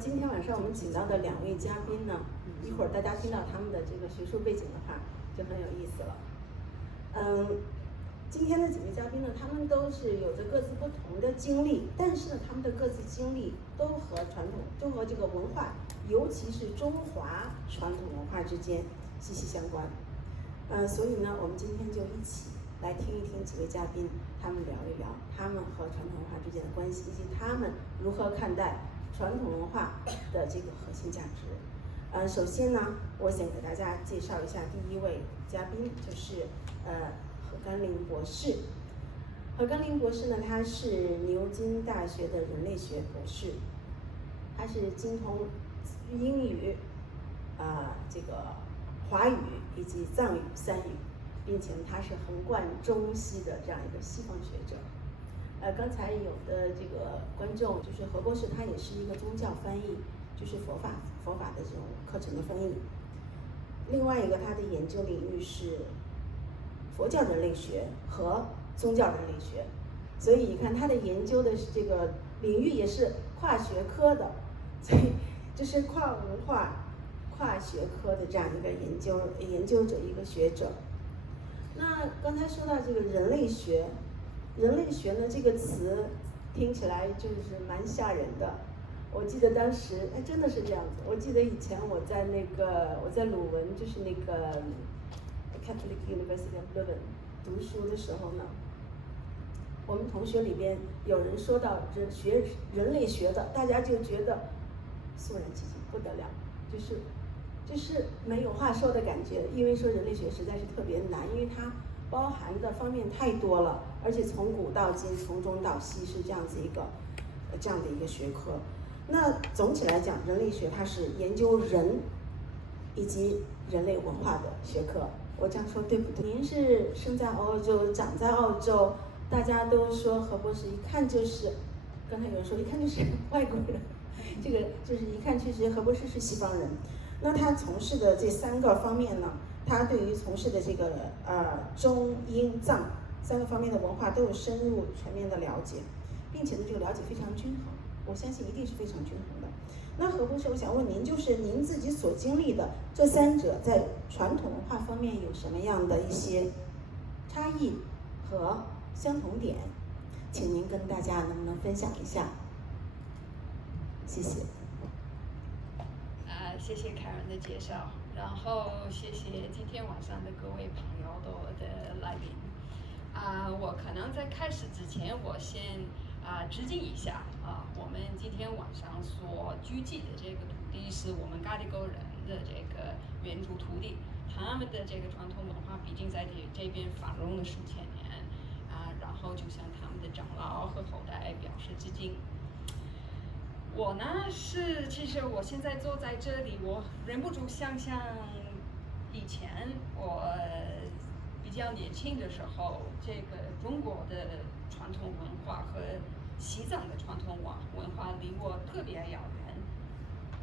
今天晚上我们请到的2位嘉宾呢，一会儿大家听到他们的这个学术背景的话，就很有意思了。今天的几位嘉宾呢，他们都是有着各自不同的经历，但是呢，他们的各自经历都和这个文化，尤其是中华传统文化之间息息相关。所以呢，我们今天就一起来听一听几位嘉宾，他们聊一聊他们和传统文化之间的关系，以及他们如何看待传统文化的这个核心价值。首先呢，我想给大家介绍一下第一位嘉宾，就是何甘霖博士。何甘霖博士呢，他是牛津大学的人类学博士，他是精通英语、这个华语以及藏语3语，并且他是横贯中西的这样一个西方学者。刚才有的这个观众就是何博士，他也是一个宗教翻译，就是佛法的这种课程的翻译。另外一个，他的研究领域是佛教人类学和宗教人类学，所以你看他的研究的这个领域也是跨学科的，所以就是跨文化、跨学科的这样一个研究者，一个学者。那刚才说到这个人类学呢这个词听起来就是蛮吓人的。我记得当时真的是这样子。我记得以前我在鲁文，就是那个 Catholic University of Leuven 读书的时候呢，我们同学里边有人说到学人类学的，大家就觉得肃然起敬，不得了，就是没有话说的感觉，因为说人类学实在是特别难，因为它包含的方面太多了，而且从古到今，从中到西是这样的一个学科。那总体来讲，人类学它是研究人以及人类文化的学科。我这样说对不对？您是生在澳洲，长在澳洲，大家都说何博士一看就是，刚才有人说一看就是外国人，这个就是一看确实何博士是西方人。那他从事的这3个方面呢，他对于从事的这个中英藏3个方面的文化都有深入全面的了解，并且呢这个了解非常均衡，我相信一定是非常均衡的。那何博士，我想问您，就是您自己所经历的这3者在传统文化方面有什么样的一些差异和相同点，请您跟大家能不能分享一下？谢谢。谢谢凯文的介绍，然后谢谢今天晚上的各位朋友的来宾。我可能在开始之前，我先致敬一下我们今天晚上所聚集的这个土地是我们Gadigal人的这个原住土地，他们的这个传统文化毕竟在这边繁荣了数千年然后就向他们的长老和后代表示致敬。我呢其实我现在坐在这里，我忍不住想象以前我比较年轻的时候，这个中国的传统文化和西藏的传统文化离我特别遥远，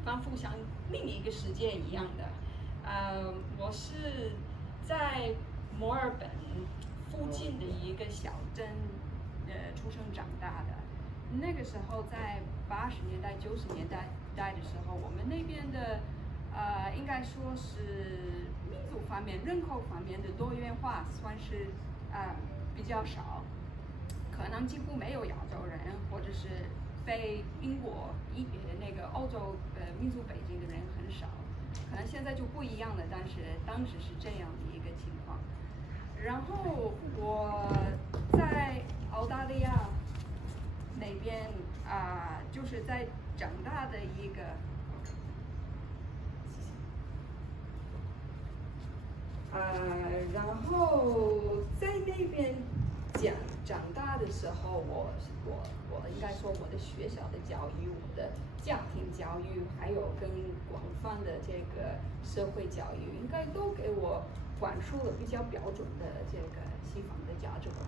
仿佛像另一个世界一样的。我是在墨尔本附近的一个小镇出生长大的。那个时候在80年代、90年代的时候，我们那边的应该说是民族方面、人口方面的多元化算是比较少，可能几乎没有亚洲人，或者是非英国那个欧洲民族背景的人很少。可能现在就不一样了，但是当时是这样的一个情况。然后我在澳大利亚那边就是在长大的一个然后在那边长大的时候，我应该说我的学校的教育、我的家庭教育，还有更广泛的这个社会教育，应该都给我灌输了比较标准的这个西方的价值观。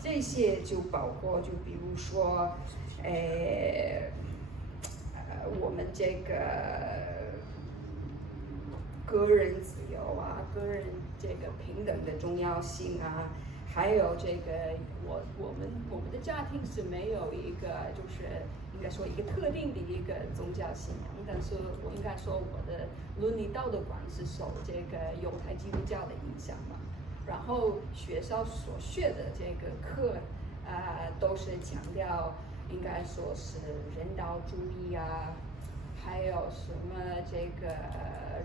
这些就包括，就比如说，我们这个个人自由个人这个平等的重要性还有这个我们的家庭是没有一个就是应该说一个特定的一个宗教信仰，但是我应该说我的伦理道德观是受这个犹太基督教的影响吧。然后学校所学的这个课，都是强调应该说是人道主义啊，还有什么这个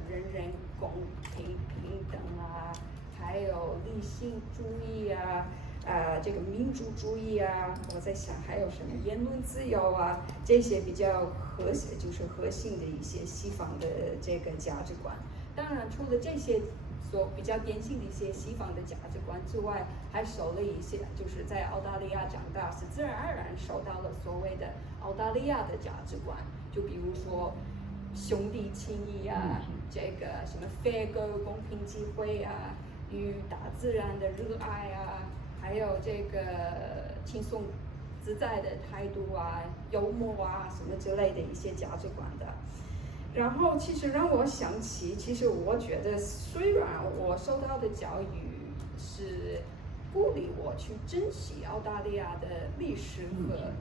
人人公平平等啊，还有理性主义啊，这个民主主义啊，我在想还有什么言论自由啊，这些比较核心的一些西方的这个价值观。当然，除了这些比较典型的一些西方的价值观之外，还受了一些就是在澳大利亚长大，是自然而然受到了所谓的澳大利亚的价值观，就比如说兄弟情谊啊，这个什么 fair go 公平机会啊，与大自然的热爱啊，还有这个轻松自在的态度啊，幽默啊什么之类的一些价值观的。然后其实让我想起，其实我觉得虽然我受到的教育是鼓励我去珍惜澳大利亚的历史和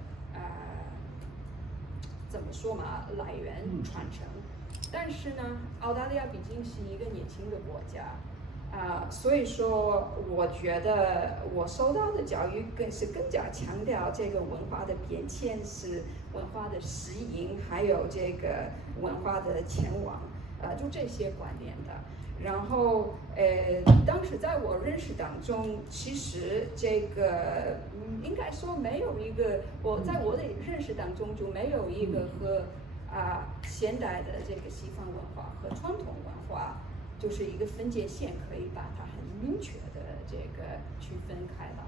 怎么说嘛，来源传承，但是呢，澳大利亚毕竟是一个年轻的国家，所以说我觉得我受到的教育更加强调这个文化的变迁是文化的适应，还有这个文化的前往，就这些观念的。然后当时在我认识当中，其实这个应该说没有一个，在我的认识当中就没有一个和现代的这个西方文化和传统文化就是一个分界线，可以把它很明确的这个区分开来。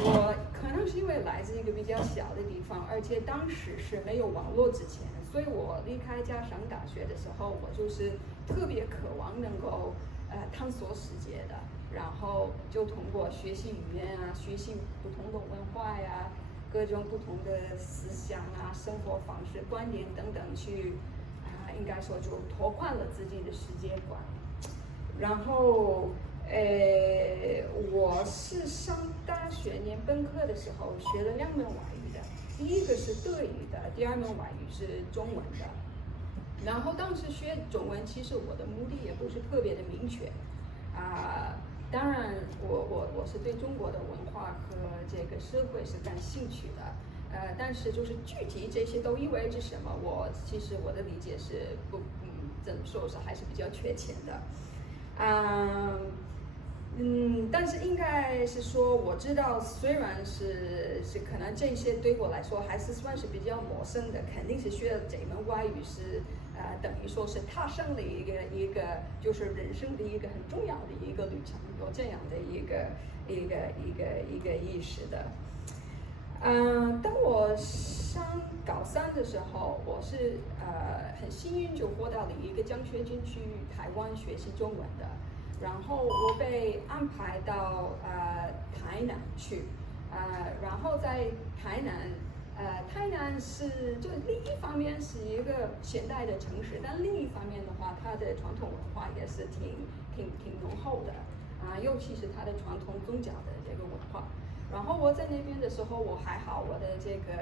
我可能是因为来自一个比较小的地方，而且当时是没有网络之前，所以我离开家上大学的时候，我就是特别渴望能够探索世界的，然后就通过学习语言啊，学习不同的文化呀，各种不同的思想啊、生活方式、观点等等去应该说就拓宽了自己的世界观。然后我是上大学念本科的时候学了2门外语的，第一个是德语的，第2门外语是中文的。然后当时学中文，其实我的目的也不是特别的明确，当然我是对中国的文化和这个社会是感兴趣的，但是就是具体这些都意味着什么，其实我的理解是怎么说是还是比较缺欠的。但是应该是说，我知道虽然是可能这些对我来说还是算是比较陌生的，肯定是学了这门外语是等于说是踏上了一个就是人生的一个很重要的一个旅程，有这样的一个意识的。当我上高3的时候，我是很幸运就获到了一个奖学金去台湾学习中文的，然后我被安排到台南去，然后在台南是就另一方面是一个现代的城市，但另一方面的话，它的传统文化也是挺浓厚的，尤其是它的传统宗教的这个文化。然后我在那边的时候，我还好，我的这个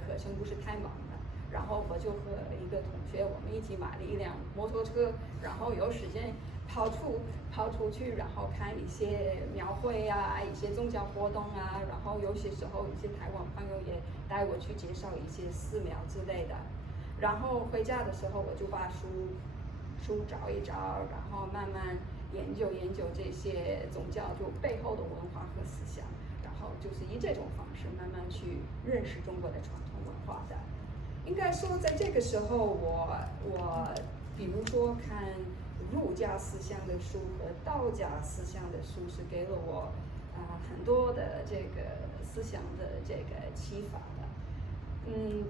课程不是太忙的。然后我就和一个同学，我们一起买了一辆摩托车，然后有时间跑出去，然后看一些庙会啊，一些宗教活动啊，然后有些时候一些台湾朋友也带我去介绍一些寺庙之类的。然后回家的时候，我就把书找一找，然后慢慢研究这些宗教就背后的文化和思想，然后就是以这种方式慢慢去认识中国的传统文化的。应该说在这个时候我比如说看儒家思想的书和道家思想的书，是给了我很多的这个思想的这个启发的。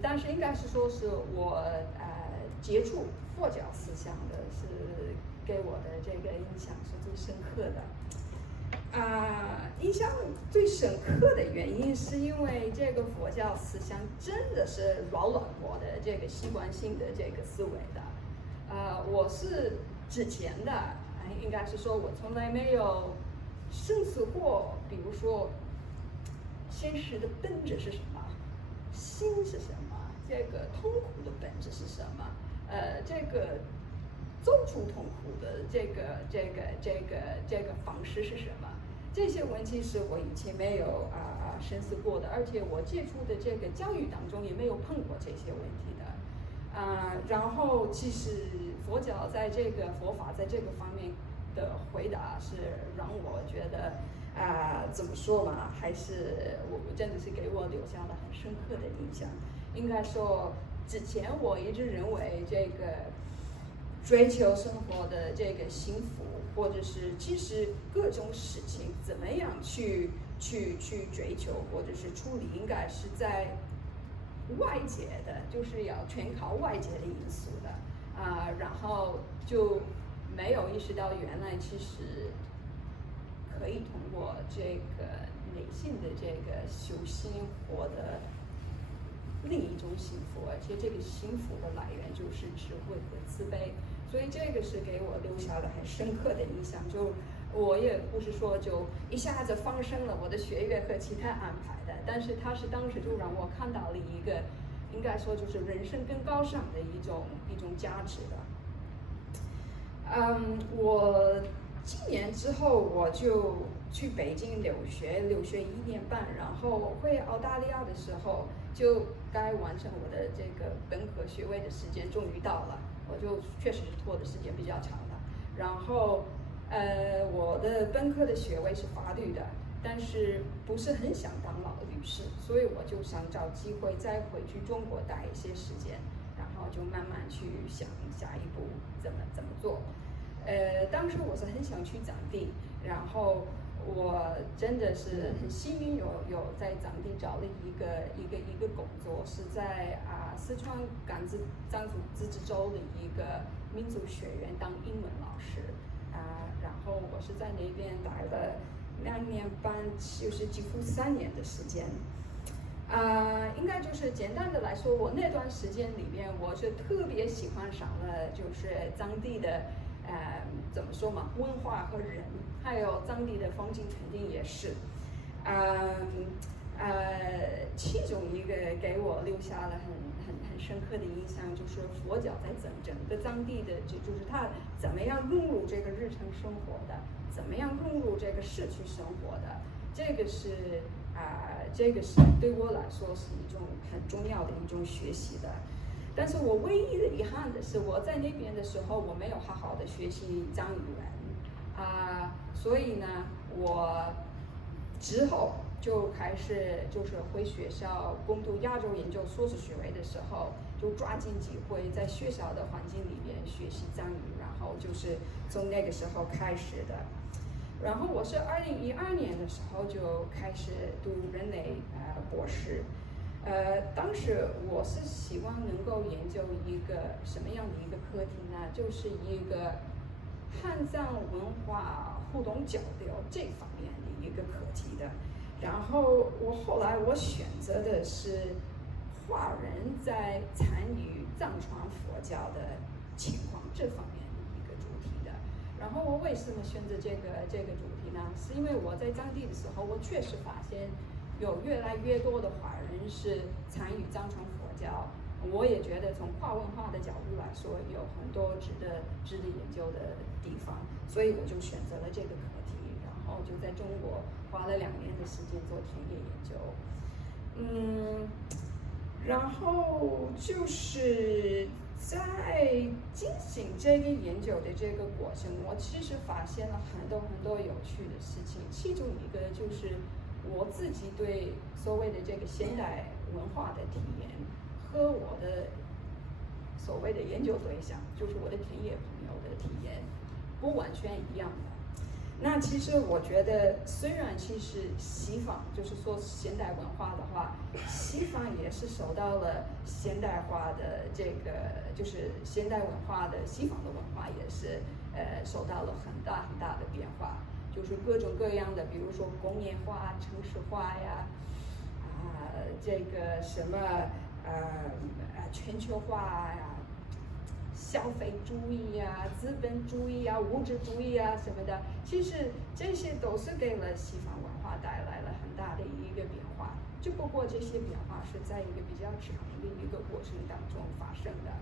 但是应该是说是我接触佛教思想的是给我的这个印象是最深刻的。印象最深刻的原因是因为这个佛教思想真的是扰乱我的这个习惯性的这个思维的。我是之前的应该是说我从来没有深思过，比如说现实的本质是什么，心是什么，这个痛苦的本质是什么，这个走出痛苦的这个方式是什么？这些问题是我以前没有深思过的，而且我接触的这个教育当中也没有碰过这些问题的。然后其实佛法在这个方面的回答是让我觉得怎么说嘛，还是我真的是给我留下了很深刻的印象。应该说之前我一直认为这个追求生活的这个幸福，或者是其实各种事情怎么样去追求或者是处理，应该是在外界的，就是要全靠外界的因素的然后就没有意识到原来其实可以通过这个内心的这个修行获得另一种幸福，而且这个幸福的来源就是智慧和慈悲，所以这个是给我留下了很深刻的印象。就我也不是说就一下子放生了我的学业和其他安排的，但是它是当时就让我看到了一个应该说就是人生更高尚的一种价值的。我几年之后我就去北京留学1年半，然后回澳大利亚的时候就该完成我的这个本科学位的时间终于到了，我就确实是拖的时间比较长了。然后我的本科的学位是法律的，但是不是很想当老律师，所以我就想找机会再回去中国待一些时间，然后就慢慢去想下一步怎么做。当时我是很想去藏地，然后我真的是很幸运有在藏地找了一个工作，是在四川藏族自治州的一个民族学院当英文老师然后我是在那边待了2年半，就是几乎3年的时间。应该就是简单的来说，我那段时间里面，我是特别喜欢上了就是藏地的怎么说嘛，文化和人，还有藏地的风景肯定也是。其中一个给我留下了很深刻的印象，就是佛教在整个藏地的，就是它怎么样融入这个日常生活的，怎么样融入这个社区生活的，这个是对我来说是一种很重要的一种学习的。但是我唯一的遗憾的是，我在那边的时候我没有好好的学习藏语文所以呢，我之后就开始就是回学校攻读亚洲研究硕士学位的时候，就抓紧机会在学校的环境里边学习藏语，然后就是从那个时候开始的。然后我是2012年的时候就开始读人类博士。当时我是希望能够研究一个什么样的一个课题呢？就是一个汉藏文化互动交流这方面的一个课题的。然后后来我选择的是华人在参与藏传佛教的情况这方面的一个主题的。然后我为什么选择这个主题呢？是因为我在藏地的时候，我确实发现有越来越多的华人是参与藏传佛教，我也觉得从跨文化的角度来说，有很多值得研究的地方，所以我就选择了这个课题，然后就在中国花了2年的时间做田野研究。然后就是在进行这个研究的这个过程，我其实发现了很多有趣的事情，其中一个就是我自己对所谓的这个现代文化的体验和我的所谓的研究对象，就是我的田野朋友的体验不完全一样的。那其实我觉得，虽然其实西方就是说现代文化的话，西方也是受到了现代化的这个，就是现代文化的西方的文化也是受到了很大的变化，就是各种各样的，比如说工业化、城市化呀，这个什么全球化呀，消费主义啊、资本主义啊、物质主义啊什么的，其实这些都是给了西方文化带来了很大的一个变化。只不过这些变化是在一个比较长的一个过程当中发生的。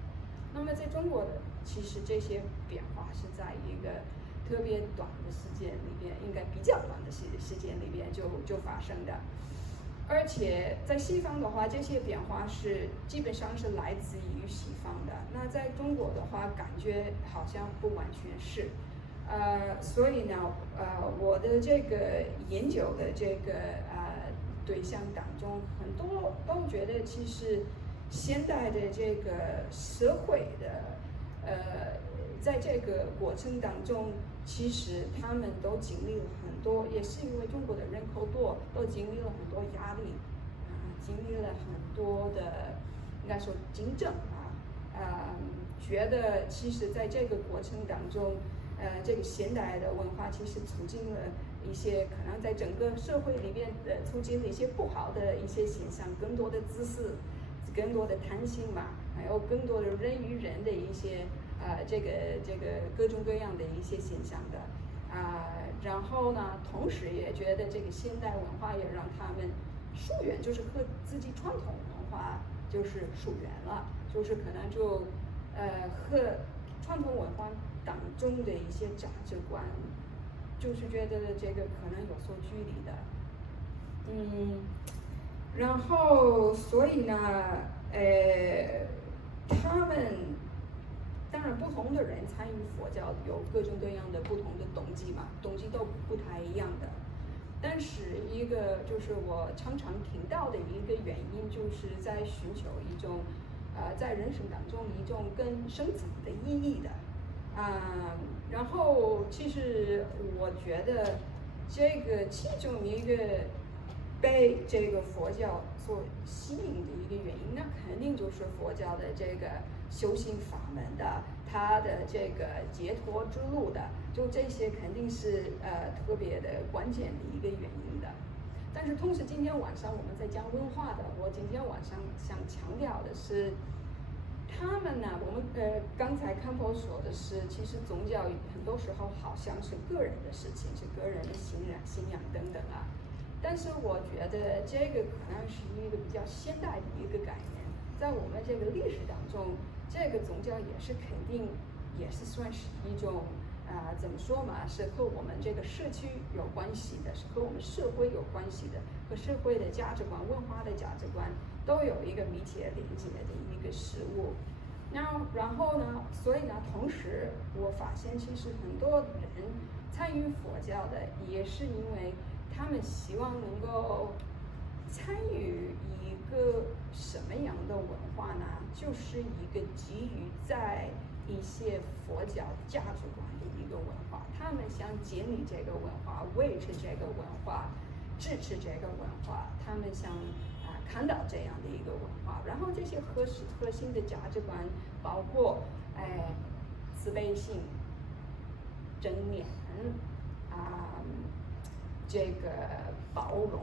那么在中国的，其实这些变化是在一个特别短的时间里边，应该比较短的时间里边就发生的。而且在西方的话，这些变化是基本上是来自于西方的。那在中国的话，感觉好像不完全是。所以呢，我的这个研究的这个对象当中，很多都觉得其实现代的这个社会的在这个过程当中，其实他们都经历了很多，也是因为中国的人口多，都经历了很多压力，经历了很多的，应该说竞争觉得其实在这个过程当中，这个现代的文化其实促进了一些可能在整个社会里面促进了一些不好的一些现象，更多的自私，更多的贪心嘛，还有更多的人与人的一些这个各种各样的一些现象的然后呢，同时也觉得这个现代文化也让他们疏远，就是和自己传统文化就是疏远了，就是可能就和传统文化当中的一些价值观，就是觉得这个可能有所距离的，然后所以呢，他们当然不同的人参与佛教有各种各样的不同的动机嘛，动机都不太一样的。但是一个就是我常常听到的一个原因，就是在寻求一种在人生当中一种更深层的意义的然后其实我觉得这个其中一个被这个佛教所吸引的一个原因，那肯定就是佛教的这个修行法门的，它的这个解脱之路的，就这些肯定是特别的关键的一个原因的。但是同时今天晚上我们在讲文化的，我今天晚上想强调的是，他们呢，我们刚才康波说的是，其实宗教很多时候好像是个人的事情，是个人的信仰等等但是我觉得这个可能是一个比较现代的一个概念，在我们这个历史当中，这个宗教也是肯定也是算是一种怎么说嘛，是和我们这个社区有关系的，是和我们社会有关系的，和社会的价值观、文化的价值观都有一个密切连接的一个事物。然后呢，所以呢，同时我发现其实很多人参与佛教的，也是因为他们希望能够参与一个什么样的文化呢？就是一个基于在一些佛教价值观的一个文化，他们想建立这个文化，维持这个文化，支持这个文化，他们想看到这样的一个文化。然后这些核心的价值观包括慈悲心、正念这个包容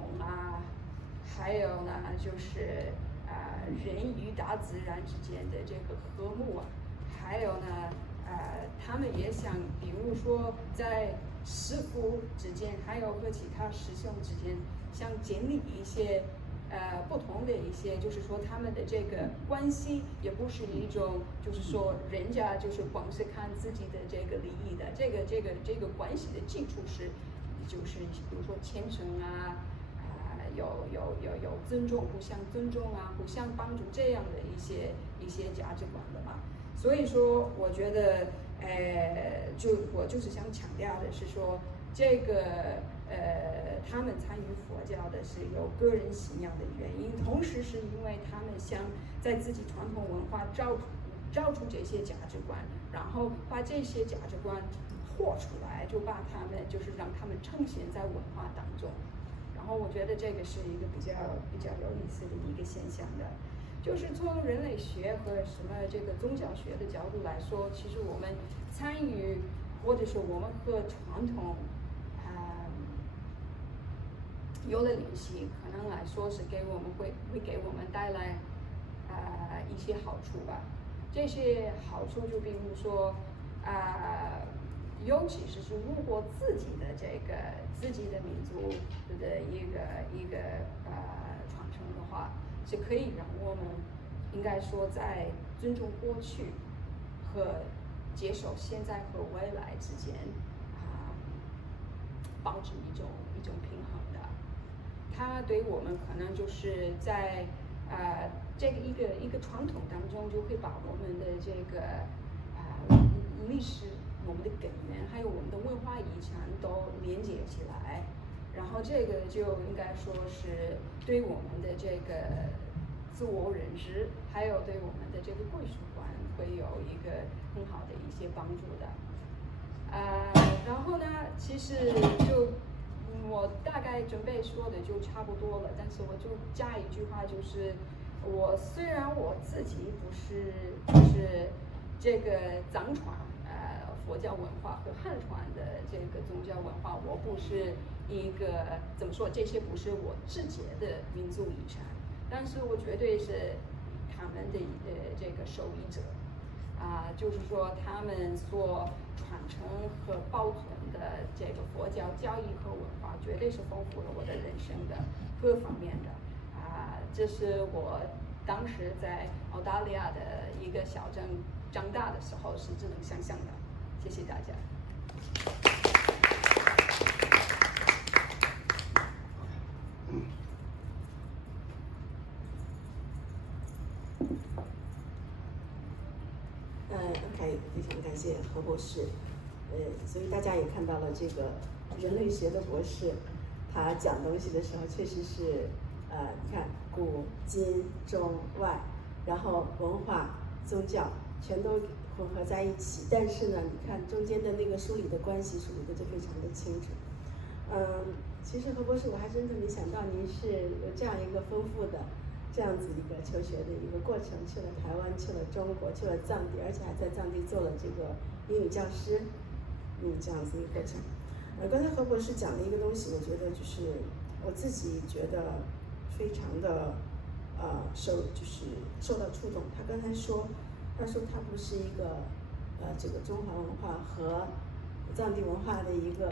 还有呢就是人与大自然之间的这个和睦还有呢他们也想比如说在师父之间还有和其他师兄之间想建立一些不同的一些，就是说他们的这个关系也不是一种，就是说人家就是光是看自己的这个利益的，这个关系的基础是，就是比如说虔诚有尊重，互相尊重互相帮助这样的一些价值观的嘛。所以说，我觉得我就是想强调的是说，这个他们参与佛教的是有个人信仰的原因，同时是因为他们想在自己传统文化找出这些价值观，然后把这些价值观活出来，就把他们就是让他们呈现在文化当中。然后我觉得这个是一个比较有意思的一个现象的，就是从人类学和什么这个宗教学的角度来说，其实我们参与或者说我们和传统有了联系，可能来说是会给我们带来一些好处吧。这些好处就比如说，尤其是如果自己的民族的一个传承的话，是可以让我们应该说在尊重过去和接受现在和未来之间保持一种平衡的。它对我们可能就是在这个一个传统当中，就会把我们的这个历史、我们的根源还有我们的文化遗产都连接起来，然后这个就应该说是对我们的这个自我认知，还有对我们的这个归属感会有一个很好的一些帮助的。然后呢，其实就我大概准备说的就差不多了，但是我就加一句话，就是虽然我自己不是就是这个藏传佛教文化和汉传的这个宗教文化，我不是一个怎么说，这些不是我直接的民族遗产，但是我绝对是他们的这个受益者。就是说他们所传承和保存的这个佛教教义和文化，绝对是丰富了我的人生的各方面的。这是我当时在澳大利亚的一个小镇长大的时候是只能想象的。谢谢大家。OK， 非常感谢何博士。所以大家也看到了这个人类学的博士，他讲东西的时候确实是，你看古今中外，然后文化、宗教全都混合在一起。但是呢，你看中间的那个梳理的关系梳理的就非常的清楚。其实何博士，我还真的没想到您是有这样一个丰富的。这样子一个求学的一个过程，去了台湾，去了中国，去了藏地，而且还在藏地做了这个英语教师，这样子一个过程。刚才何博士讲的一个东西，我觉得就是我自己觉得非常的受到触动。他刚才说，他不是一个这个中华文化和藏地文化的一个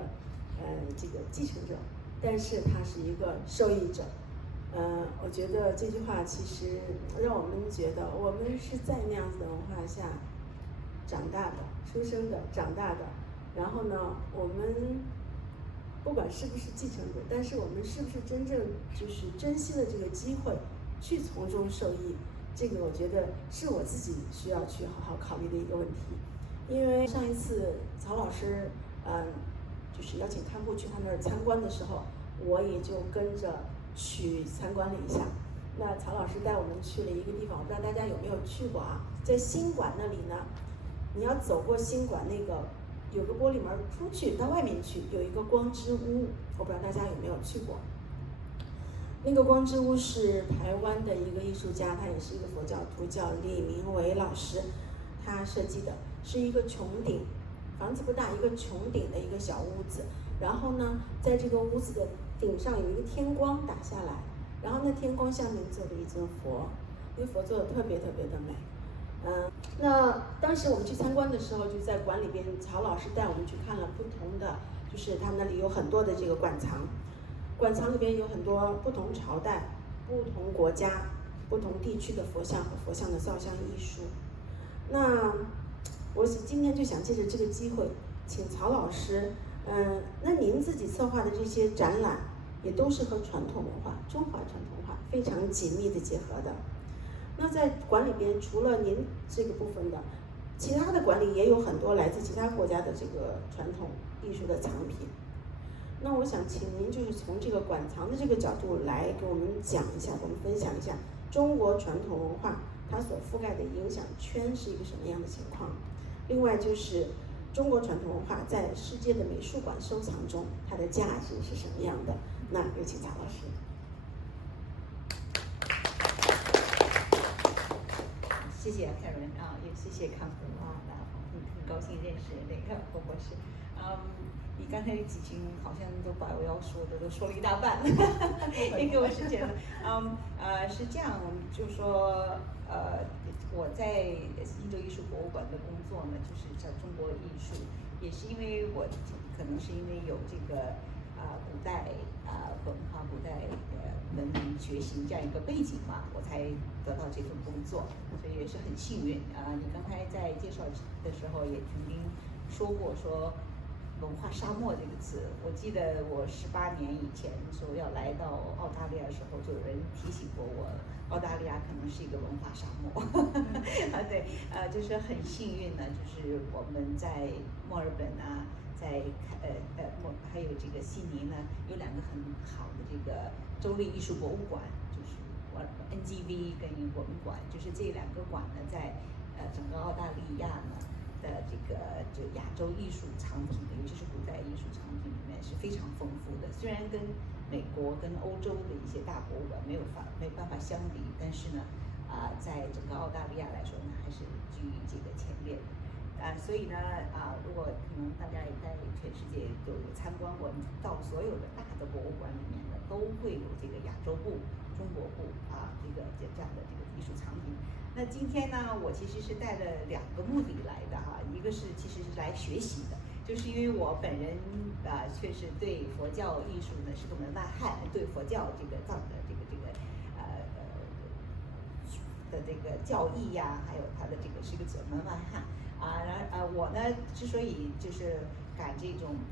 这个继承者，但是他是一个受益者。我觉得这句话其实让我们觉得，我们是在那样子的文化下长大的、出生的、长大的。然后呢，我们不管是不是继承者，但是我们是不是真正就是珍惜了这个机会，去从中受益，这个我觉得是我自己需要去好好考虑的一个问题。因为上一次曹老师就是邀请看护去他那儿参观的时候，我也就跟着去参观了一下。那曹老师带我们去了一个地方，我不知道大家有没有去过啊？在新馆那里呢，你要走过新馆那个有个玻璃门出去，到外面去有一个光之屋，我不知道大家有没有去过。那个光之屋是台湾的一个艺术家，他也是一个佛教徒，叫李明维老师，他设计的，是一个穹顶，房子不大，一个穹顶的一个小屋子。然后呢，在这个屋子的顶上有一个天光打下来，然后那天光下面坐着一尊佛，那佛做的特别特别的美。那当时我们去参观的时候，就在馆里边，曹老师带我们去看了不同的，就是他那里有很多的这个馆藏，馆藏里边有很多不同朝代、不同国家、不同地区的佛像和佛像的造像艺术。那我今天就想借着这个机会，请曹老师，那您自己策划的这些展览，也都是和传统文化、中华传统文化非常紧密的结合的。那在馆里边，除了您这个部分的，其他的馆里也有很多来自其他国家的这个传统艺术的藏品。那我想请您就是从这个馆藏的这个角度来给我们讲一下，给我们分享一下中国传统文化它所覆盖的影响圈是一个什么样的情况。另外就是中国传统文化在世界的美术馆收藏中，它的价值是什么样的？那有请曹老师。谢谢凯伦也谢谢康福很高兴认识那个侯博士你刚才几句好像都把我要说的都说了一大半，也给我时间了。是这样，就说我在印洲艺术博物馆的工作呢，就是在中国艺术，也是因为我可能是因为有这个古代文化、古代文明学习这样一个背景嘛，我才得到这份工作，所以也是很幸运你刚才在介绍的时候也曾经说过说文化沙漠这个词，我记得我18年以前说要来到澳大利亚的时候，就有人提醒过我，澳大利亚可能是一个文化沙漠。对，就是很幸运呢，就是我们在墨尔本在还有这个悉尼呢，有2个很好的这个州立艺术博物馆，就是NGV 跟我们馆，就是这2个馆呢，在整个澳大利亚呢的这个就亚洲艺术藏品，尤其是古代艺术藏品里面是非常丰富的。虽然跟美国跟欧洲的一些大博物馆没有办法相比，但是呢，在整个澳大利亚来说呢，还是居于这个前列的。所以呢，如果可能大家也在全世界都有参观过，到所有的大的博物馆里面呢，都会有这个亚洲部、中国部这样的这个艺术藏品。那今天呢，我其实是带了2个目的来的一个是其实是来学习的，就是因为我本人确实对佛教艺术呢是个门外汉，对佛教这个这个教义还有它的这个是个门外汉我呢之所以就是赶这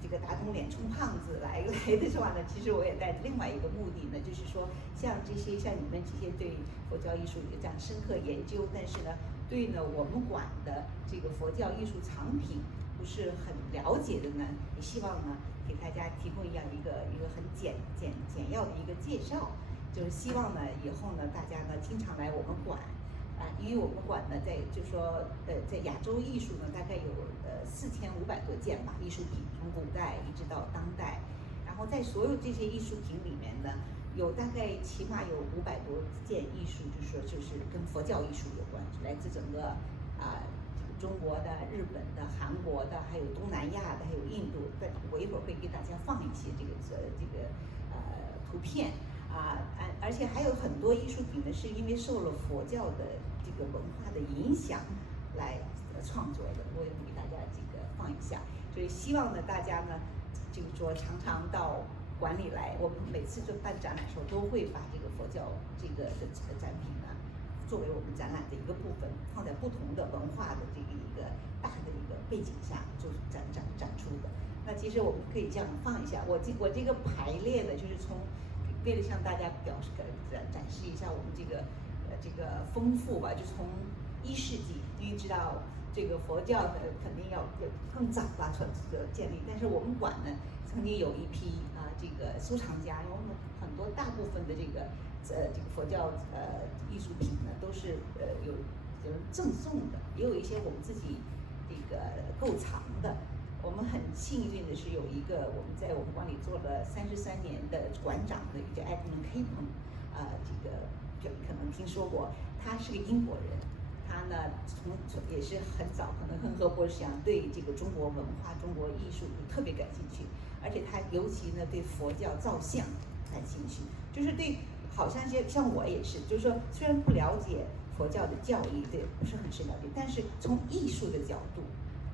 个打肿脸充胖子来的话呢，其实我也带着另外一个目的呢，就是说像你们这些对佛教艺术有这样深刻研究，但是呢对呢我们馆的这个佛教艺术藏品不是很了解的呢，也希望呢给大家提供一个很简要的一个介绍，就是希望呢以后呢大家呢经常来我们馆因为我们馆呢在亚洲艺术呢大概有4500多件吧，艺术品从古代一直到当代，然后在所有这些艺术品里面呢，有大概起码有500多件艺术，就是跟佛教艺术有关，来自整个中国的、日本的、韩国的，还有东南亚的，还有印度。我一会儿会给大家放一些这个图片而且还有很多艺术品呢，是因为受了佛教的这个文化的影响来创作的。我也会给大家放一下，所以希望呢大家呢就是说常常到馆里来，我们每次就办展览的时候都会把这个佛教这个的展品呢作为我们展览的一个部分，放在不同的文化的一个大的一个背景下就是展出的。那其实我们可以这样放一下，我这个排列的就是为了向大家展示一下我们这个丰富吧，就从1世纪，因为知道这个佛教肯定要更早吧建立，但是我们馆呢曾经有一批这个收藏家，因为我们很多大部分的这个佛教艺术品呢都是有人赠送的，也有一些我们自己这个购藏的。我们很幸运的是有一个我们在我们馆里做了33年的馆长的一个 Edmund Capon， 可能听说过，他是个英国人，他呢也是很早，可能跟何博士一样，对这个中国文化、中国艺术特别感兴趣，而且他尤其呢对佛教造像感兴趣，就是对，好像像我也是，就是说虽然不了解佛教的教义，对不是很深了解，但是从艺术的角度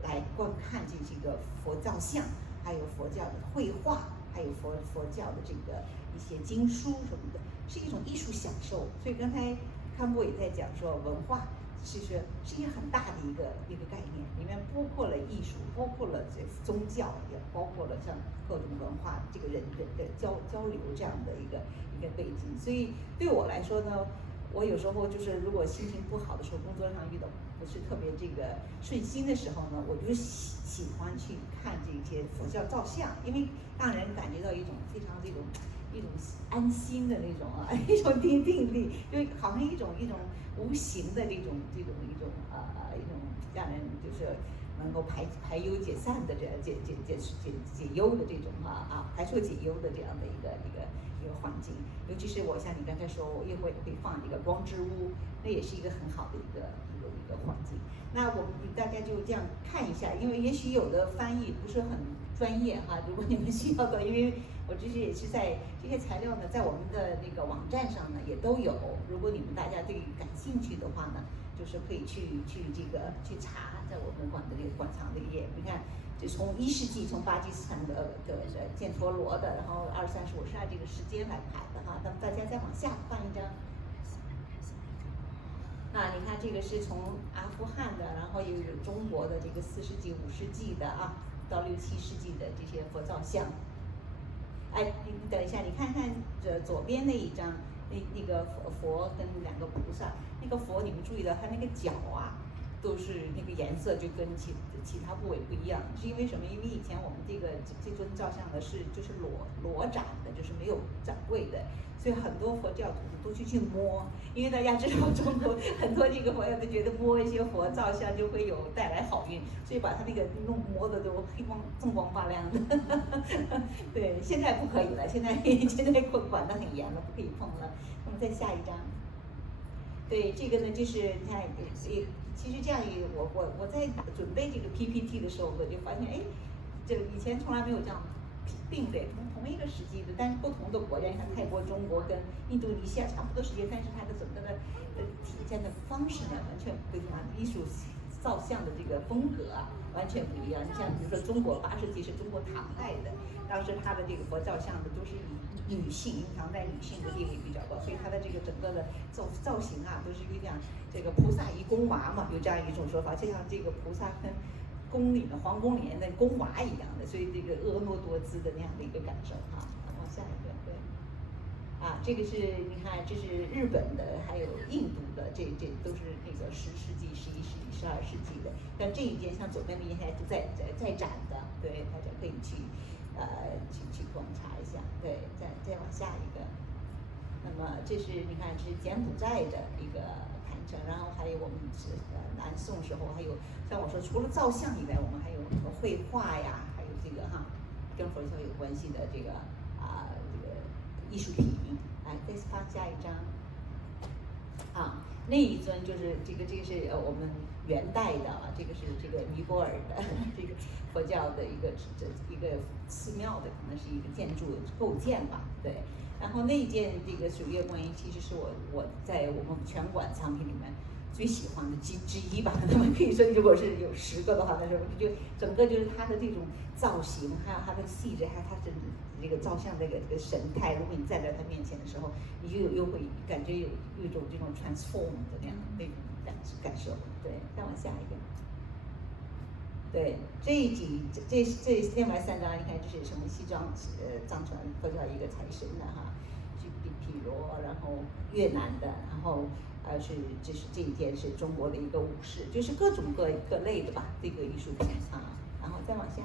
来观看这个佛造像，还有佛教的绘画，还有佛教的这个一些经书什么的，是一种艺术享受。所以刚才康波也在讲说，文化其实是一个很大的一个概念，里面包括了艺术，包括了宗教，也包括了像各种文化这个人的交流这样的一个背景。所以对我来说呢，我有时候就是如果心情不好的时候，工作上遇到不是特别这个顺心的时候呢，我就喜欢去看这些佛教造像，因为让人感觉到一种非常一种安心的那种一种定力，就好像一种无形的这种让人就是能够排忧解散的这解忧的这种排除解忧的这样的一个这个环境，尤其是我像你刚才说，我一会会放这个光之屋，那也是一个很好的一个环境。那我们大家就这样看一下，因为也许有的翻译不是很专业哈，如果你们需要的，因为我这些也是在这些材料呢，在我们的那个网站上呢也都有。如果你们大家对感兴趣的话呢，就是可以去查，在我们这个馆藏里也，你看，就从1世纪从巴基斯坦的犍陀罗的，然后23、15是按这个时间来排的哈。那么大家再往下放一张。那你看这个是从阿富汗的，然后又有中国的这个4世纪、5世纪的啊，到6、7世纪的这些佛造像。哎，你等一下，你看看这左边那一张，那个佛跟2个菩萨，那个佛你们注意到它那个脚啊，都是那个颜色就跟其他部位不一样，是因为什么？因为以前我们这尊造像的就是裸展的，就是没有展柜的。所以很多佛教徒都去摸，因为大家知道中国很多这个佛教都觉得摸一些佛造像就会有带来好运，所以把他那个摸的都锃光发亮的。对，现在不可以了，现在管得很严了，不可以碰了。那么再下一张。对，这个呢就是你看，其实这样我在准备这个 PPT 的时候，我就发现，哎，这以前从来没有这样。并列同一个时期的，但是不同的国家，你看泰国、中国跟印度尼西亚差不多时间，但是它的整个的体现的方式呢完全不一样，艺术造像的这个风格啊完全不一样。你像比如说中国8世纪是中国唐代的，当时它的这个佛造像的都是以女性，因为唐代女性的地位比较高，所以它的这个整个的造型啊都是有点这个菩萨移宫娃嘛，有这样一种说法，就像这个菩萨跟宫里的皇宫里面的宫娃一样的，所以这个婀娜多姿的那样的一个感受哈。往下一个，对，啊，这个是你看，这是日本的，还有印度的，这都是那个10世纪、11世纪、12世纪的。但这一件像左边的现在都在展的，对，大家可以去观察一下。对，再往下一个。那么这是你看，这是柬埔寨的一个坛城，然后还有我们南宋时候还有像我说，除了造像以外，我们还有什么绘画呀，还有这个哈，跟佛教有关系的这个这个艺术品。哎，再放下一张。啊，那一尊就是这个是我们元代的啊，这个是这个尼泊尔的这个佛教的一个寺庙的，可能是一个建筑构建吧，对。然后那一件这个水月观音，其实是我在我们全馆藏品里面最喜欢的之一吧。那么可以说，如果是有10个的话，那是就整个就是它的这种造型，还有它的细致，还有它的这个造像这个神态。如果你站在它面前的时候，你就又会感觉有一种这种 transform 的那样的那种感受。对，再往下一个。对，这另外3张，你看这是什么西藏藏传佛教一个财神的哈，去毗罗，然后越南的，然后这一件是中国的一个武士，就是各种各类的吧，这个艺术品啊，然后再往下。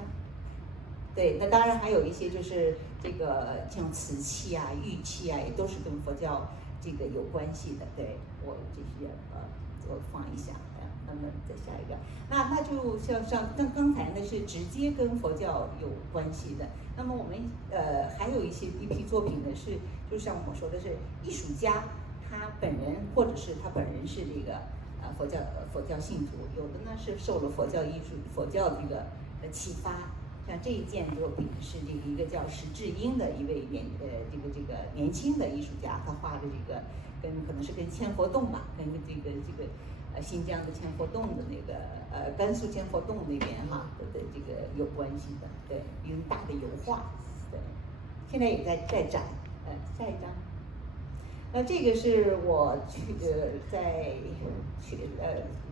对，那当然还有一些就是这个像瓷器啊、玉器啊，也都是跟佛教这个有关系的。对，我这些我放一下。那么再下一个，那就像刚才呢是直接跟佛教有关系的。那么我们还有一批作品呢就像我说的是艺术家他本人，或者是他本人是这个佛教信徒，有的呢是受了佛教这个启发。像这一件作品是这个一个叫石智英的一位这个年轻的艺术家，他画的这个可能是跟千佛洞吧，跟这个新疆的千佛洞的那个甘肃千佛洞那边哈的这个有关系的。对，一个大的油画。对，现在也在展。下一张。这个是我在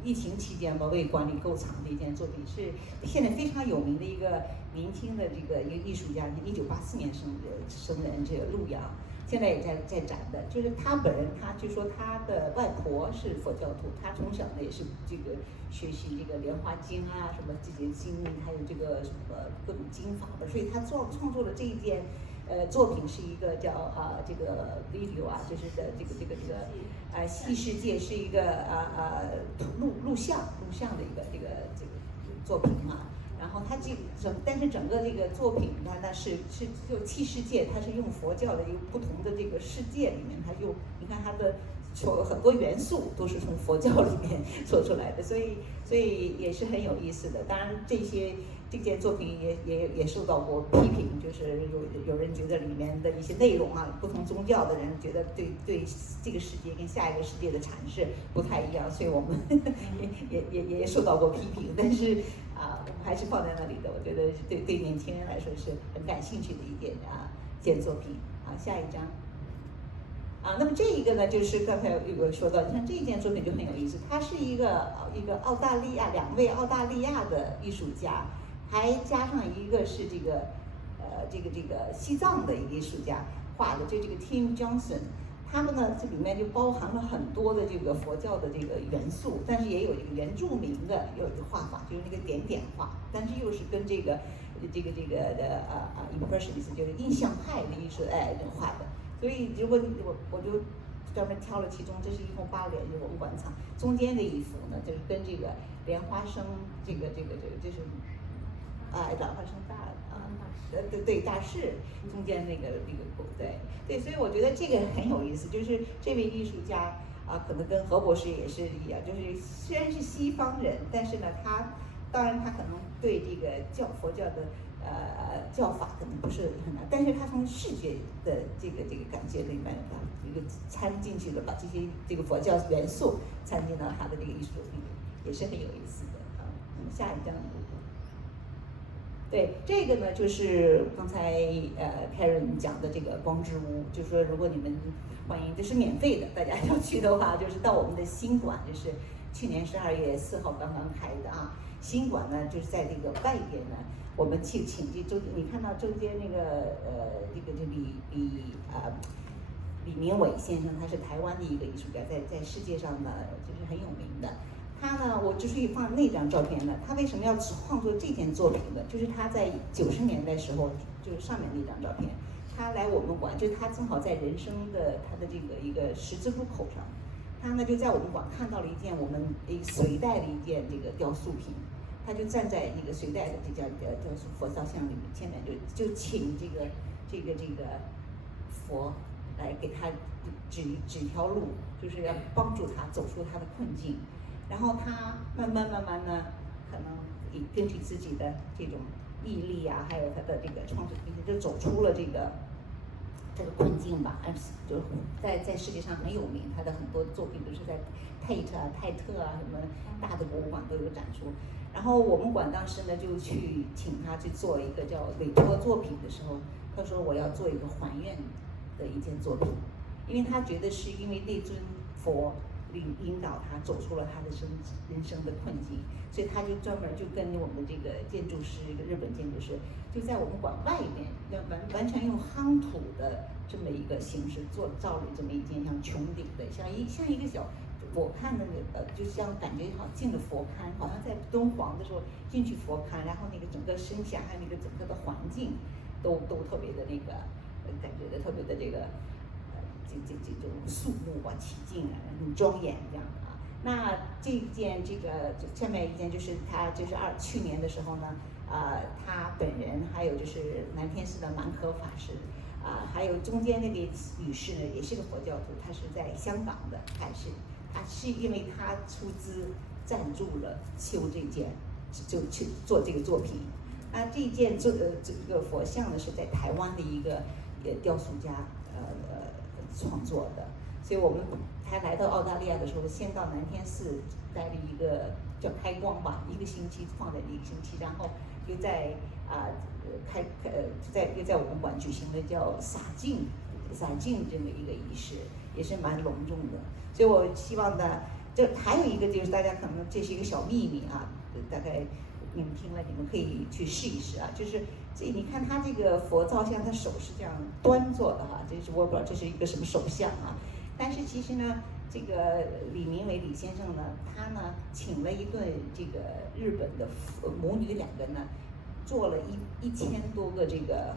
疫情期间吧，为馆里购藏的一件作品，是现在非常有名的一个年轻的一个艺术家，1984年生人，这个陆阳，现在也在展的。就是他本人，他就说他的外婆是佛教徒，他从小呢也是这个学习这个莲花经啊，什么这些经，还有这个什么各种经法的，所以他创作的这一件。作品是一个叫这个 video 啊，就是这个细世界是一个录像的一个这个作品嘛。然后它但是整个这个作品呢，那是就七世界，它是用佛教的一个不同的这个世界里面，你看它的很多元素都是从佛教里面做出来的，所以也是很有意思的。当然这件作品也受到过批评，就是有人觉得里面的一些内容啊，不同宗教的人觉得对这个世界跟下一个世界的阐释不太一样，所以我们也受到过批评。但是我们还是放在那里的。我觉得对年轻人来说是很感兴趣的一件作品。下一张。那么这一个呢，就是刚才有说到，你看这件作品就很有意思，它是一个澳大利亚2位澳大利亚的艺术家，还加上一个是这个西藏的一个艺术家画的，就这个 Tim Johnson， 他们呢这里面就包含了很多的这个佛教的这个元素，但是也有这个原住民的有一个画法，就是那个点点画，但是又是跟这个Impressionist 就是印象派的艺术画的。所以如果我就专门挑了其中，这是一共8联，就是我们馆藏中间的一幅呢，就是跟这个莲花生这个就是兰花生大士中间那个对，所以我觉得这个很有意思，就是这位艺术家可能跟何博士也是一样，就是虽然是西方人，但是呢当然他可能对这个佛教的教法可能不是很难，但是他从视觉的这个感觉里面一个掺进去了，把这个佛教元素掺进到他的这个艺术作品里，也是很有意思的下一张。对，这个呢就是刚才Karen 讲的这个光之屋，就是说如果你们欢迎，这是免费的，大家要去的话，就是到我们的新馆，就是去年12月4号刚刚开的新馆呢就是在这个外边呢，我们请你看到中间那个李明伟先生，他是台湾的一个艺术家，在世界上呢就是很有名的。他呢，我之所以放那张照片呢，他为什么要创作这件作品呢？就是他在90年代时候，就是上面那张照片，他来我们馆，就是他正好在人生的他的这个一个十字路口上，他呢就在我们馆看到了一件我们隋代的一件这个雕塑品，他就站在那个隋代的这件雕塑佛造像里面前面，就请这个佛来给他指条路，就是要帮助他走出他的困境。然后他慢慢呢，可能也根据自己的这种毅力还有他的这个创作力，就走出了这个困境吧。就在世界上很有名，他的很多作品都是在泰特什么大的博物馆都有展出。然后我们馆当时呢就去请他去做一个叫委托作品的时候，他说我要做一个还愿的一件作品，因为他觉得是因为那尊佛引导他走出了他的人生的困境，所以他就专门就跟我们这个建筑师，一个日本建筑师，就在我们馆外面，完全用夯土的这么一个形式造了这么一件像穹顶的，像一个小，我看那个就像感觉好像进了佛龛，好像在敦煌的时候进去佛龛，然后那个整个声响还有那个整个的环境都特别的那个感觉的特别的这个。这种肃穆起劲很庄严这样的那这件下面一件就是他就是去年的时候呢，他本人还有就是南天寺的满可法师还有中间那个女士呢，也是个佛教徒，她是在香港的，她是因为她出资赞助了修这件，就去做这个作品。那这件这个佛像呢是在台湾的一个雕塑家创作的，所以我们他来到澳大利亚的时候，先到南天寺待了一个叫开光吧，1个星期，放在1个星期，然后又在又在我们馆举行了叫洒净这么一个仪式，也是蛮隆重的。所以我希望呢，这还有一个就是大家可能这是一个小秘密大概你们听了你们可以去试一试就是你看他这个佛造像，他手是这样端坐的这是我不知道这是一个什么手相但是其实呢，这个李明伟李先生呢，他呢请了一对这个日本的母女2个呢，做了1000多个这个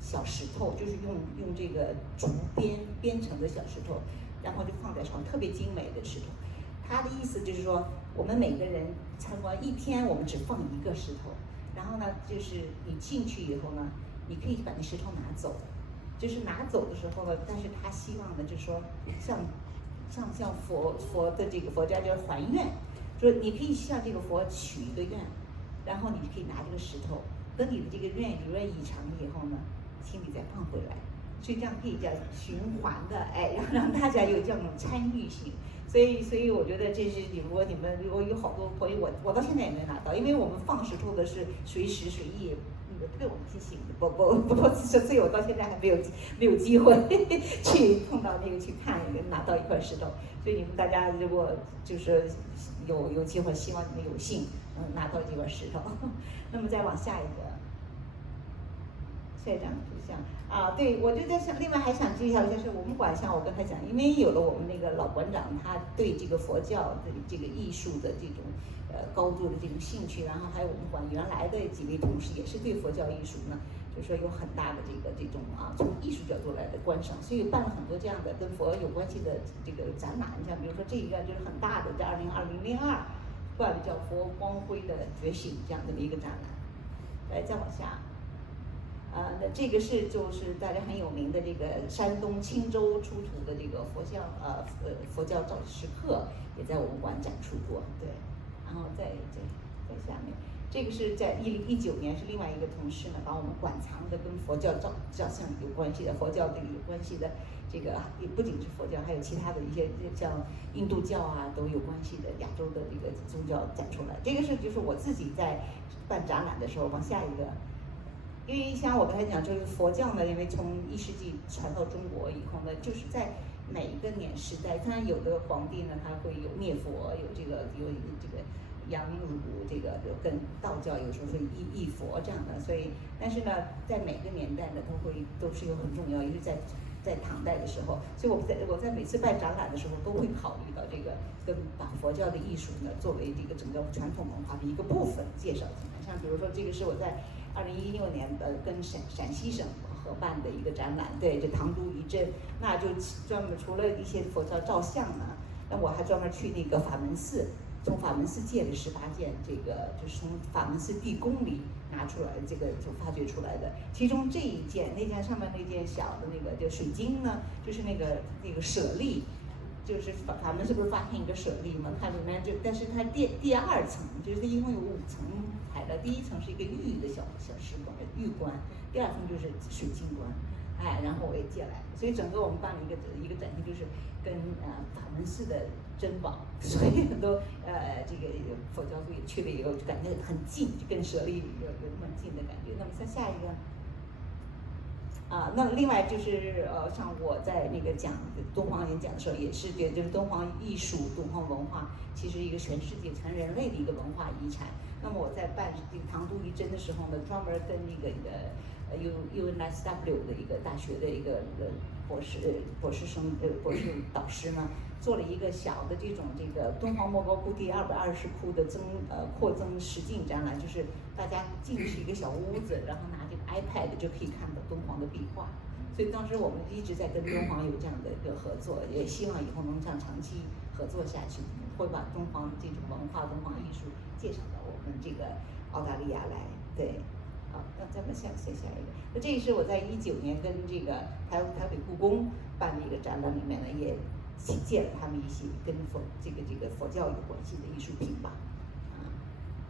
小石头，就是用这个竹编成的小石头，然后就放在床，特别精美的石头。他的意思就是说，我们每个人参观一天，我们只放一个石头，然后呢，就是你进去以后呢，你可以把那石头拿走，就是拿走的时候呢，但是他希望呢，就是说像佛的这个佛家叫还愿，说你可以向这个佛许一个愿，然后你可以拿这个石头，等你的这个愿已偿以后呢，请你再放回来，所以这样可以叫循环的，哎，让大家有这种参与性。所以我觉得这是如果有好多朋友，我到现在也没拿到，因为我们放石头的是随时随地，被我们提醒的，所以我到现在还没有机会去碰到那个去看拿到一块石头。所以你们大家如果就是有机会，希望你们有幸拿到这块石头。那么再往下一张图像啊，对，我就在想，另外还想介绍一下，是我们馆像我刚才讲，因为有了我们那个老馆长，他对这个佛教的这个艺术的这种高度的这种兴趣，然后还有我们馆原来的几位同事也是对佛教艺术呢，就是说有很大的这种从艺术角度来的观赏，所以办了很多这样的跟佛有关系的这个展览，像比如说这一个就是很大的，在2002办的叫“佛光辉的觉醒”这样的一个展览。再往下。那这个就是大家很有名的这个山东青州出土的这个佛教造石刻，也在我们馆展出过，对。然后在下面，这个是在2019年，是另外一个同事呢，把我们馆藏的跟佛教照相有关系的，佛教这个有关系的，这个也不仅是佛教，还有其他的一些像印度教啊都有关系的亚洲的这个宗教展出来。这个就是我自己在办展览的时候，往下一个。因为像我刚才讲，就是佛教呢，因为从1世纪传到中国以后呢，就是在每一个时代，当然有的皇帝呢，他会有灭佛，有这个杨儒，这个跟道教有时候是义佛这样的，所以但是呢，在每个年代呢，都是有很重要，尤其在唐代的时候，所以我在每次办展览的时候，都会考虑到这个把佛教的艺术呢，作为这个整个传统文化的一个部分介绍进来。像比如说这个是我在2016年跟陕西省合办的一个展览，对，这唐都仪真，那就专门除了一些佛教照相呢，那我还专门去那个法门寺，从法门寺借了18件，这个就是从法门寺地宫里拿出来，这个就发掘出来的。其中这一件，那件上面那件小的那个就水晶呢，就是那个舍利。就是法门是不是发现一个舍利嘛？它里面但是它第2层，就是它一共有5层牌的，第1层是一个玉的小石棺，玉棺，第2层就是水晶棺，哎，然后我也借来，所以整个我们办了一个展厅，就是跟法门寺的珍宝，所以很多这个佛教徒也去了以后就感觉很近，就跟舍利有那么近的感觉。那么再下一个。那另外就是像我在那个讲敦煌演讲的时候，也是觉得就是敦煌艺术、敦煌文化，其实一个全世界、全人类的一个文化遗产。那么我在办这个唐都仪真的时候呢，专门跟那个UNSW 的一个大学的一个博士导师呢，做了一个小的这个敦煌莫高窟第220窟的扩增实境展览，就是大家进去一个小屋子，然后拿这个 iPad 就可以看到敦煌的壁画。所以当时我们一直在跟敦煌有这样的一个合作，也希望以后能这样长期合作下去，会把敦煌这种文化、敦煌艺术介绍到我们这个澳大利亚来。对，好，那咱们下一个。那这是我在19年跟这个台北故宫办的一个展览里面呢，也借了他们一些跟佛教有关系的艺术品吧。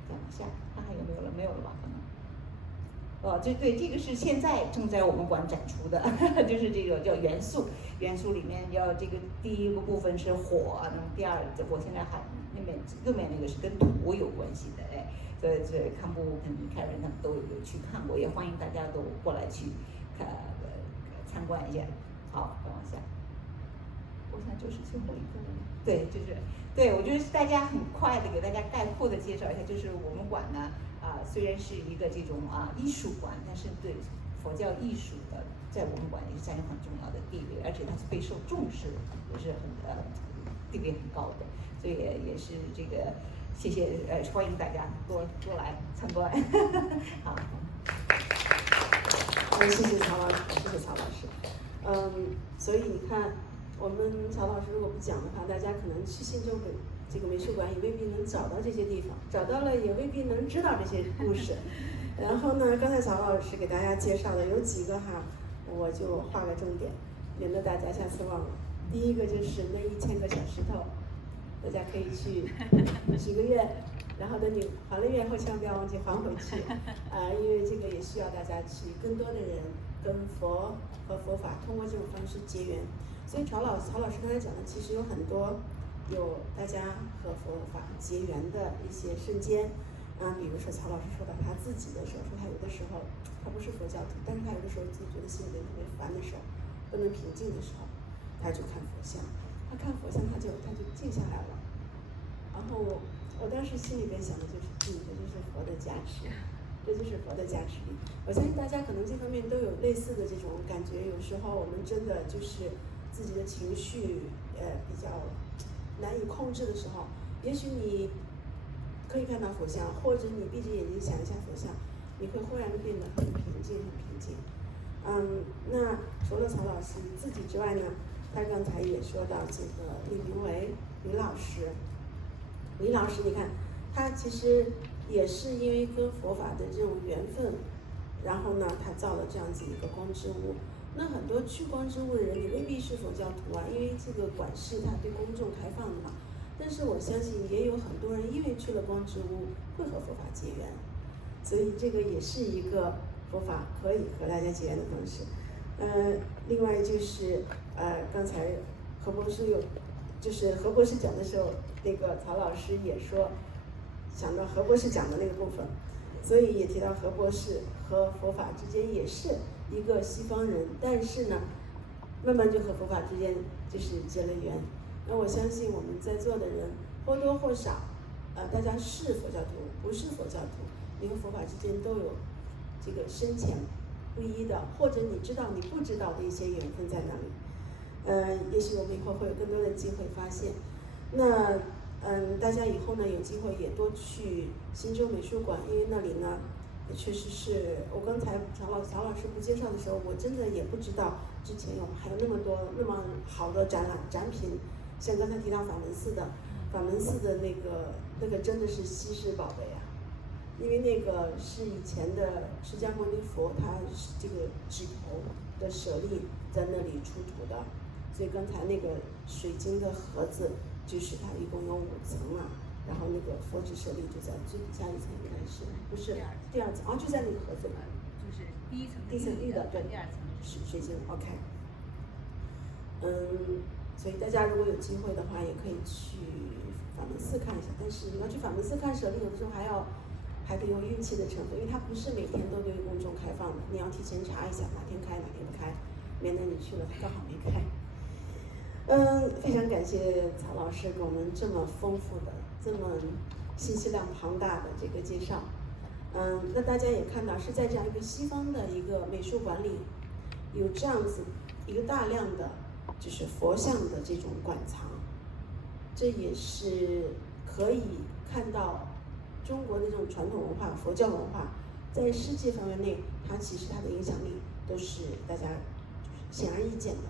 再往下，看看有没有了？没有了吧？可能。对，这个是现在正在我们馆展出的，就是这个叫元素里面要这个第1个部分是火，那么第2我现在还那边右面那个是跟土有关系的，哎，所以康布跟凯人他们都有去看过，也欢迎大家都过来去参观一下。好，再往下，我想就是最后一个了，对，对，我觉得大家很快的给大家概括的介绍一下，就是我们馆呢。虽然是一个这种艺术馆，但是对佛教艺术的，在我们馆也是占有很重要的地位，而且它是备受重视的，也是地位很高的，所以也是这个谢谢欢迎大家多来参观。好，谢谢曹老师。所以你看，我们曹老师如果不讲的话，大家可能去信州这个美术馆也未必能找到这些地方，找到了也未必能知道这些故事。然后呢，刚才曹老师给大家介绍的有几个哈，我就画个重点，免得大家下次忘了。第一个就是那1000个小石头，大家可以去许个愿，然后等你还了愿后，千万不要忘记还回去因为这个也需要大家去更多的人跟佛和佛法通过这种方式结缘。所以曹老师刚才讲的，其实有很多有大家和佛法结缘的一些瞬间比如说曹老师说到他自己的时候，说他有的时候他不是佛教徒，但是他有的时候自己觉得心里特别烦的时候，不能平静的时候，他就看佛像，他看佛像他就静下来了。然后我当时心里边想的就是，这就是佛的加持，这就是佛的加持力。我相信大家可能这方面都有类似的这种感觉，有时候我们真的就是自己的情绪比较难以控制的时候，也许你可以看到佛像，或者你闭着眼睛想一下佛像，你会忽然变得很平静，很平静。那除了曹老师自己之外呢，他刚才也说到这个李明维李老师，李老师你看，他其实也是因为跟佛法的这种缘分，然后呢，他造了这样子一个光之屋。那很多去光之屋的人，你未必是佛教徒因为这个馆是他对公众开放的嘛。但是我相信也有很多人因为去了光之屋会和佛法结缘，所以这个也是一个佛法可以和大家结缘的方式。另外就是刚才何博士就是何博士讲的时候，那个曹老师也说想到何博士讲的那个部分，所以也提到何博士和佛法之间也是一个西方人，但是呢，慢慢就和佛法之间就是结了缘。那我相信我们在座的人或多或少，大家是佛教徒，不是佛教徒，你和佛法之间都有这个深浅不一的，或者你知道你不知道的一些缘分在那里。也许我们以后会有更多的机会发现。那大家以后呢有机会也多去新洲美术馆，因为那里呢也确实是我刚才曹老师不介绍的时候，我真的也不知道之前还有那么多那么好的展品。像刚才提到法门寺的那个真的是稀世宝贝因为那个是以前的释迦牟尼佛他这个指头的舍利在那里出土的，所以刚才那个水晶的盒子就是它一共有5层然后那个佛指舍利就在最底下一层，应该是不是第二层就在那个盒子里，就是第一层的对，第二层是水晶 OK。所以大家如果有机会的话，也可以去法门寺看一下。但是你要去法门寺看舍利，有的时候还得有运气的成分，因为它不是每天都对公众开放的，你要提前查一下哪天开哪天不开，免得你去了它刚好没开。非常感谢曹老师给我们这么丰富的、这么信息量庞大的这个介绍。那大家也看到是在这样一个西方的一个美术馆里，有这样子一个大量的就是佛像的这种馆藏，这也是可以看到中国的这种传统文化、佛教文化在世界范围内，它其实它的影响力都是大家显而易见的。